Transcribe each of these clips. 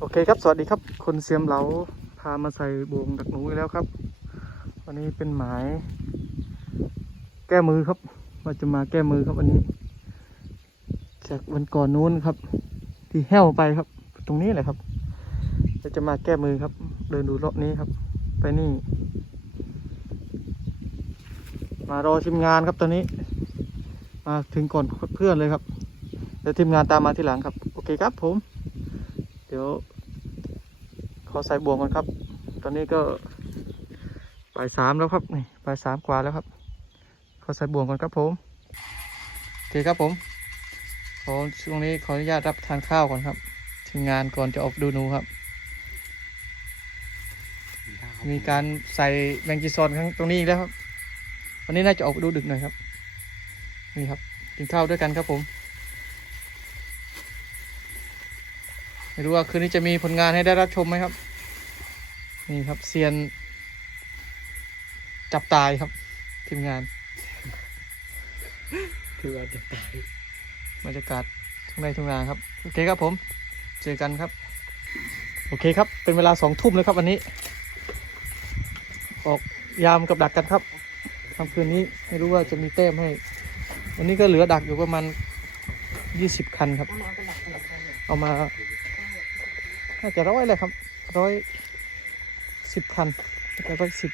โอเคครับ สวัสดีครับ คนเสียมเหลาพามาใส่บวงดักหนูอีกแล้วครับ วันนี้เป็นหมาย แก้มือครับว่าจะมาแก้มือครับวันนี้ จากวันก่อนนู้นครับ ที่แห้วไปครับ ตรงนี้แหละครับเราจะมาแก้มือครับ เดินดูรอบนี้ครับ ไปนี่ มารอทีมงานครับตอนนี้ มาถึงก่อนเพื่อนเลยครับ แล้วทีมงานตามมาทีหลังครับ โอเคครับผม เดี๋ยวขอใส่บ่วงก่อนครับ ตอนนี้ก็บ่ายสามแล้วครับนี่บ่ายสามกว่าแล้วครับ ขอใส่บ่วงก่อนครับผมโอเคครับผมขอช่วงนี้ขออนุญาตรับทานข้าวก่อนครับทีมงานก่อนจะออกดูนูครับ มีการใส่แมงจีซอนข้างตรงนี้อีกแล้วครับ วันนี้น่าจะออกดูดึกหน่อยครับ นี่ครับกินข้าวด้วยกันครับผม ไม่รู้ว่าคืนนี้จะมีผลงานให้ได้รับชมไหมครับ นี่ครับเซียน จับตายครับ ทีมงานคือว่าจะตายบรรยากาศทุ่งไร่ทุ่งนาครับ โอเคครับผม เจอกันครับ โอเคครับ เป็นเวลาสองทุ่มแล้วครับวันนี้ ออกยามกับดักกันครับค่ำคืนนี้ไม่รู้ว่าจะมีแต้มให้ วันนี้ก็เหลือดักอยู่ประมาณยี่สิบคันครับ เอามา น่าจะร้อยเลยครับร้อยสิบคันร้อยสิบ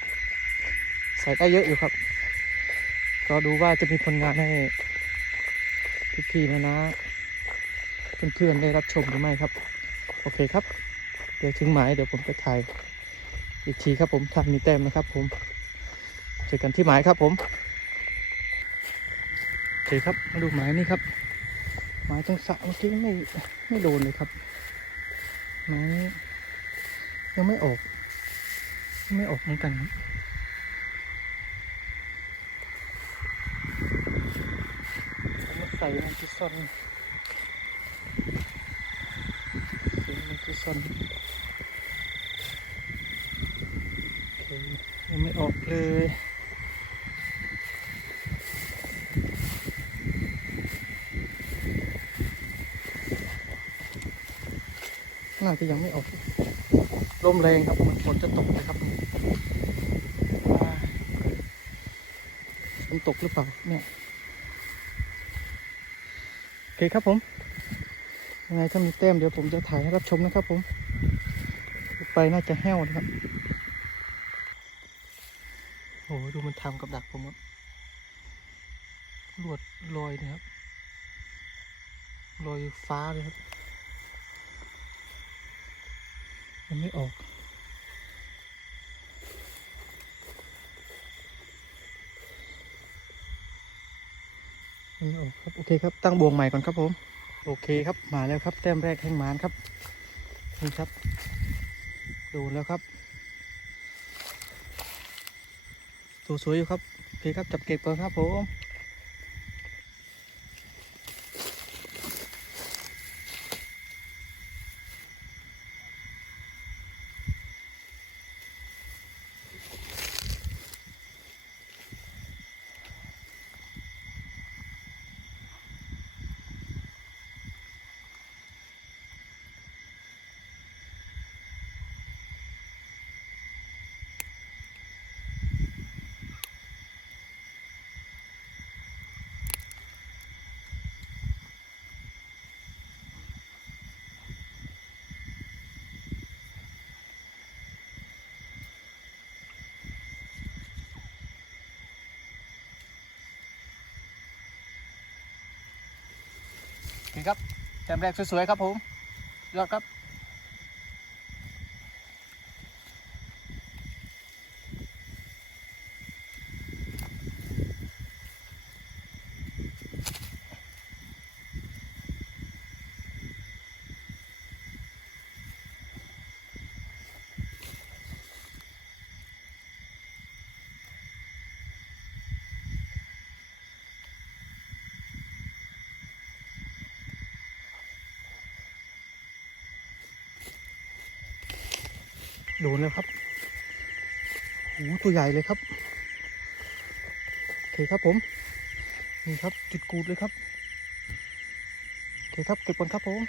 ใส่ได้เยอะอยู่ครับก็ดูว่าจะมีผลงานให้พี่ๆนะนะเพื่อนๆได้รับชมหรือไม่ครับ โอเคครับ เดี๋ยวถึงหมายเดี๋ยวผมจะถ่ายอีกทีครับผมทำมีแต้มนะครับ ผมเจอกันที่หมายครับผมโอเคครับมาดูหมายนี่ครับ หมายตรงสระเมื่อกี้ไม่ไม่โดนเลยครับ ไม้ยังไม่ออกยังไม่ออกเหมือนกันครับใส่อันติซอนใส่อันติซอนโอเคยังไม่ออกเลย น่าจะยังไม่ออกลมแรงครับมันฝนจะตกเลยครับอ่าฝนตกหรือเปล่าเนี่ยโอเคครับผมยังไงถ้ามีแต้มเดี๋ยวผมจะถ่ายให้รับชมนะครับผมไปน่าจะแห้วนะครับโอ้โหดูมันทำกับดักผมครับลวดลอยนะครับลอยฟ้าเลยครับ มันไม่ออกไม่ออกครับ โอเคครับ ตั้งบวงใหม่ก่อนครับผม โอเคครับ มาแล้วครับ แต้มแรกแห่งหมานครับ นี่ครับ ดูแล้วครับ ตัวสวยอยู่ครับ โอเคครับ จับเก็บก่อนครับผม โอเคครับแต้มแรกสวยๆครับผมยอดครับ โดนแล้วครับโอ้ตัวใหญ่เลยครับ โอเคครับผม นี่ครับจุดกูดเลยครับ โอเคครับเก็บก่อนครับผม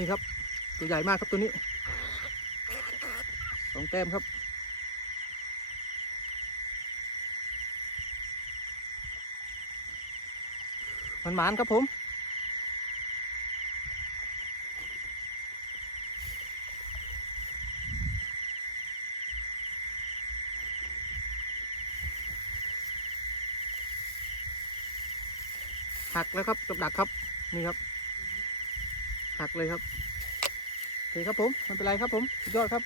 นี่ครับ ตัวใหญ่มากครับตัวนี้สองแต้มครับ มันหมานครับผมหักแล้วครับกับดักครับ นี่ครับ หักเลยครับโอเคครับผมไม่เป็นไรครับผมสุดยอดครับ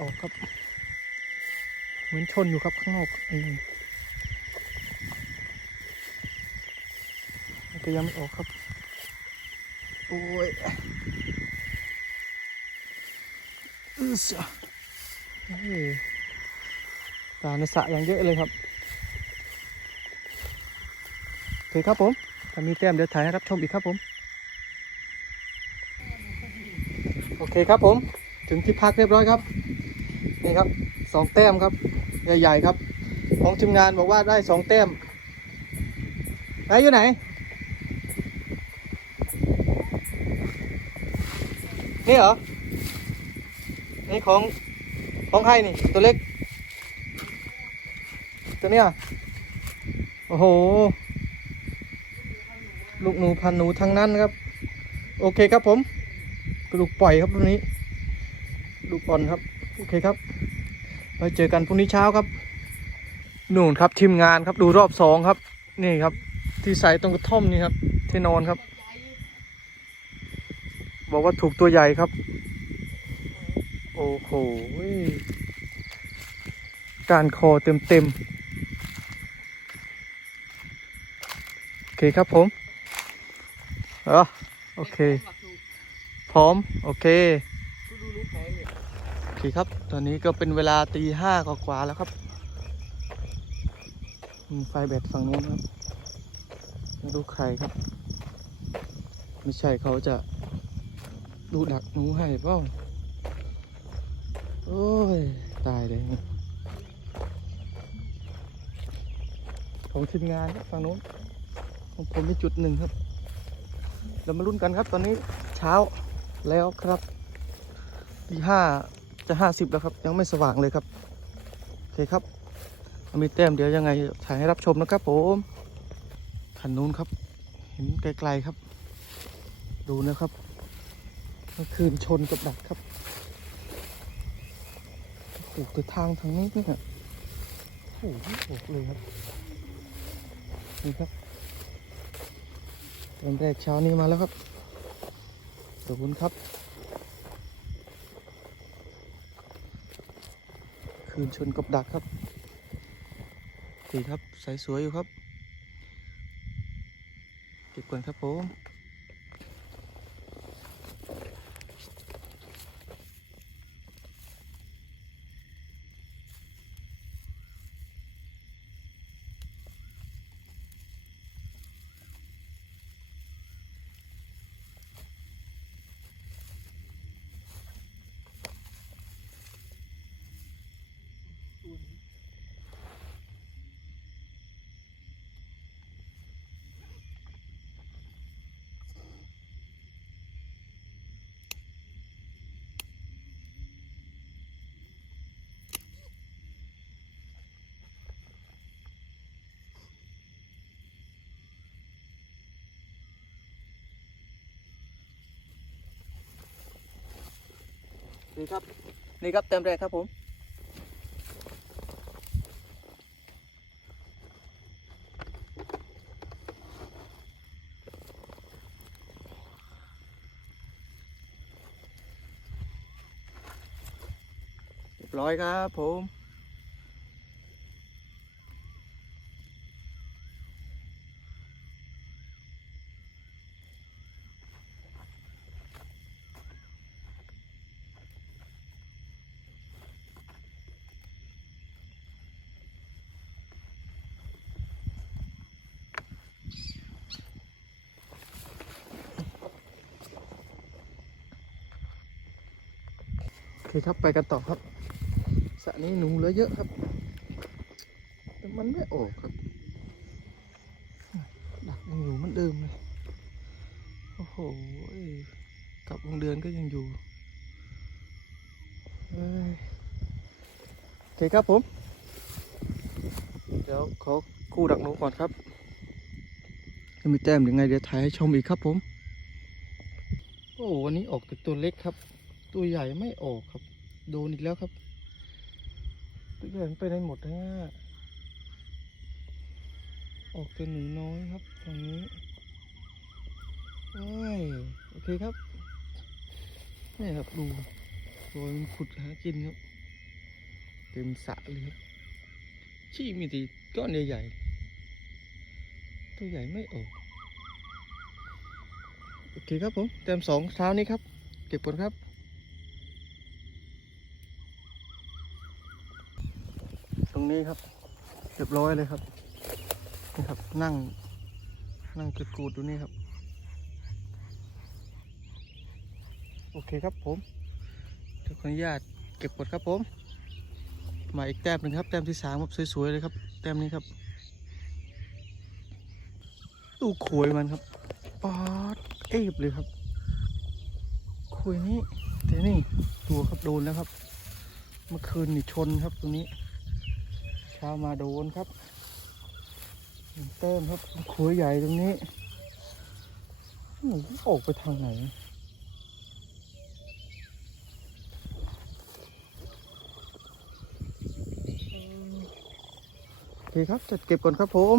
ออกครับ เหมือนชนอยู่ครับข้างนอกอืมแต่ยังไม่ออกครับ โอ้ยอือเสียเฮ้ ลาในสระอย่างเยอะเลยครับโอเคครับผมถ้ามีแต้มเดี๋ยวถ่ายให้รับชมอีกครับผม โอเคครับผม ถึงที่พักเรียบร้อยครับ นี่ครับสองแต้มครับ ใหญ่ ๆ ครับ ของทีมงานบอกว่าได้สองแต้มไหนอยู่ไหน นี่เหรอ นี่ของของใครนี่ตัวเล็ก ตัวเนี้ย โอ้โห ลูกหนูพันหนูทั้งนั้นครับ โอเคครับผม ลูกปล่อยครับตัวนี้ ลูกอ่อนครับ โอเคครับไว้เจอกันพรุ่งนี้เช้าครับนู่นครับทีมงานครับดูรอบสองครับ นี่ครับ ที่ใส่ตรงกระท่อมนี่ครับ ที่นอนครับ บอกว่าถูกตัวใหญ่ครับ โอ้โหการคอเต็มเต็มๆโอ เคครับผมเออโอเค พร้อม โอเคโอเคครับ ตอนนี้ก็เป็นเวลาตีห้ากว่าแล้วครับมีไฟแบตฝั่งนู้นครับ ไม่รู้ใครครับ ไม่ใช่เขาจะดูดักหนูให้เปล่าโอ้ย ตายเลยของทีมงานครับฝั่งนู้น ของผมมีจุดหนึ่งครับ เรามาลุ้นกันครับ ตอนนี้เช้าแล้วครับตีห้าจะห้าสิบแล้วครับ ยังไม่สว่างเลยครับ โอเคครับ มีแต้มเดี๋ยวยังไงถ่ายให้รับชมนะครับผมขันนู้นครับ เห็นไกลๆครับ ดูนะครับเมื่อคืนชนกับดักครับโอ้โหแต่ทางทางนี้เนี่ยโอ้โหโอ้โหเลยครับนี่ครับ เริ่มแรกเช้านี้มาแล้วครับ ขอบคุณครับ คืนชนกับดักครับดีครับ สายสวยอยู่ครับ เก็บก่อนครับผม นี่ครับ นี่ครับเต็มแรกครับผม เรียบร้อยครับผม คครับไปกันต่อครับสระนี้หนูเหลือเยอะครับมันไม่ออกครับ ดักยังอยู่เหมันเดิมเลย โอ้โหกับวงเดือนก็ยังอยู่เอ้ยโอเคครับผม เดี๋ยวขอคู่ดักหนูก่อนครับจะมีแต้มยังไงเดี๋ยวถ่ายให้ชมอีกครับผม โอ้วันนี้ออกแต่ตัวเล็กครับ ตัวใหญ่ไม่ออกครับ โดนอีกแล้วครับ ตัวใหญ่ไปไหนหมดนะออกตัวหนูน้อยครับตรงนี้โอ้ยโอเคครับนี่ครับดูตัวมันขุดหากินครับ เต็มสะเลยครับชี้มีต่ก้อนใหญ่ๆตัวใหญ่ไม่ออกโอเคครับผมเต็มสองเช้านี้ครับ เก็บผลครับ ตรง นี้ครับเรียบร้อยเลยครับนี่ครับนั่ง นั่งเก็บกูดอยู่นี่ครับ โอเคครับผมเดี๋ยวขออนุญาตเก็บกดครับผม มาอีกแต้มหนึ่งครับแต้มที่สามครับสวยๆเลยครับ แต้มนี้ครับดูขวยมันครับปาดเอฟเลยครับขวยนี้แต่นี่ตัวครับโดนแล้วครับ เมื่อคืนนี่ชนครับตรงนี้ เช้ามาโดนครับเติมครับขุยใหญ่ตรงนี้หนูออกไปทางไหนโอเคครับจัดเก็บก่อนครับผม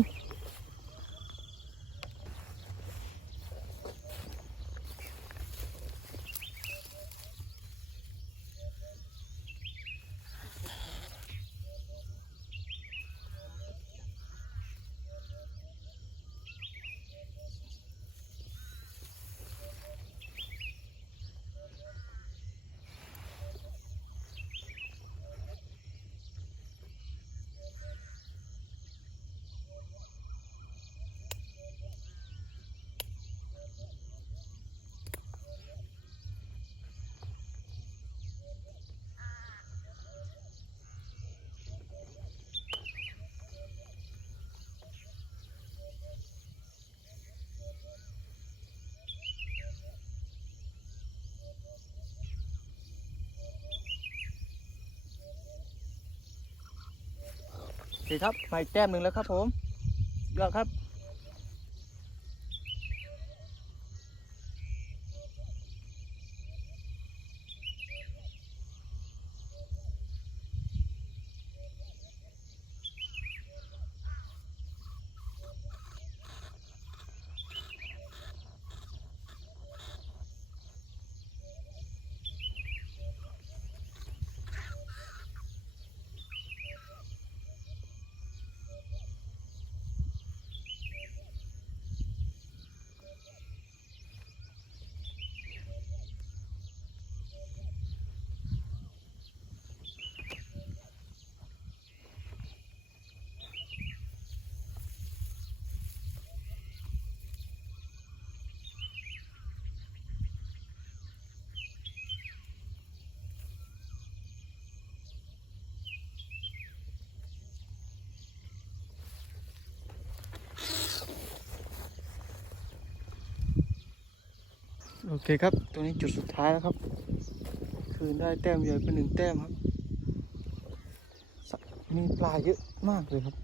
โอเคครับมาอีกแต้มหนึ่งแล้วครับผมยอดครับ โอเคครับ ตรงนี้จุดสุดท้ายแล้วครับ คืนได้แต้มใหญ่เป็นหนึ่งแต้มครับ มีปลาเยอะมากเลยครับ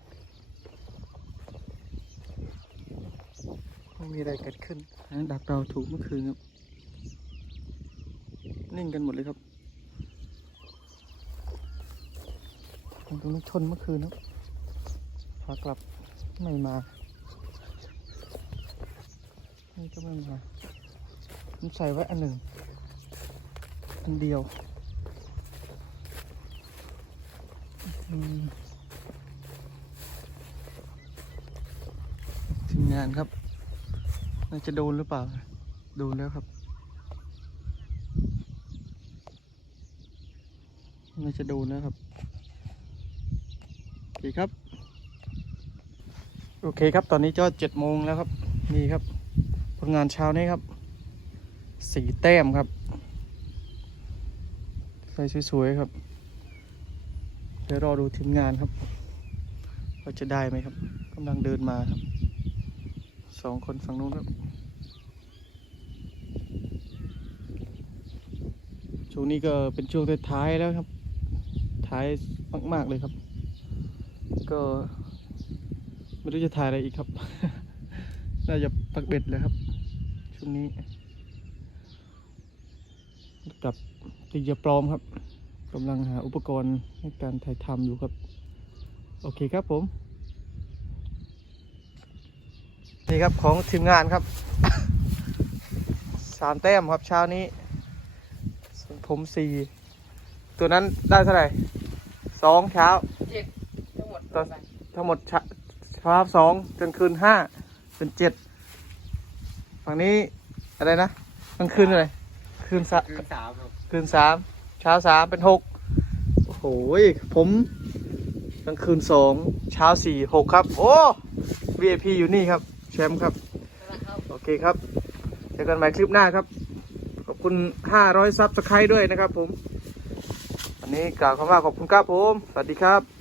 ไม่มีอะไรเกิดขึ้นอันนั้นดักเราถูกเมื่อคืนครับ นิ่งกันหมดเลยครับตรงนี้ชนเมื่อคืนครับพากลับไม่มา นี่ก็ไม่มา ผมใส่ไว้อันหนึ่งอันเดียวทีมงานครับน่าจะโดนหรือเปล่า โดนแล้วครับน่าจะโดนแล้วครับโอเคครับ โอเคครับ ตอนนี้ก็เจ็ดโมงแล้วครับ นี่ครับผลงานเช้านี้ครับ สีแต้มครับ ใส่สวยๆครับ เดี๋ยวรอดูทีมงานครับว่าจะได้ไหมครับกำลังเดินมาครับสองคนฝั่งนู้นครับช่วงนี้ก็เป็นช่วงท้ายแล้วครับ ท้ายมากๆเลยครับ ก็ไม่รู้จะถ่ายอะไรอีกครับ น่าจะปักเบ็ดเลยครับช่วงนี้ กับตีเหยาปลอมครับกำลังหาอุปกรณ์ในการถ่ายทำอยู่ครับ โอเคครับผม นี่ครับของทีมงานครับสามแต้มครับเช้านี้ส่วนผมสี่ตัวนั้นได้เท่าไหร่สองเช้าเจ็ดทั้งหมดต่อทั้งหมดเช้าเช้าสองจนคืนห้าเป็นเจ็ดฝั่งนี้อะไรนะกลางคืนอะไร คืนสะคืนสามครับคืนสามเช้าสามเป็นหกโอ้โหผมกลางคืนสองเช้าสี่หกครับ โอ้ VIP อยู่นี่ครับ แชมป์ครับนะครับโอเคครับเจอกันใหม่คลิปหน้าครับ ขอบคุณ 500 ซับสไครต์ด้วยนะครับผมวันนี้กล่าวคำว่าขอบคุณครับผม สวัสดีครับ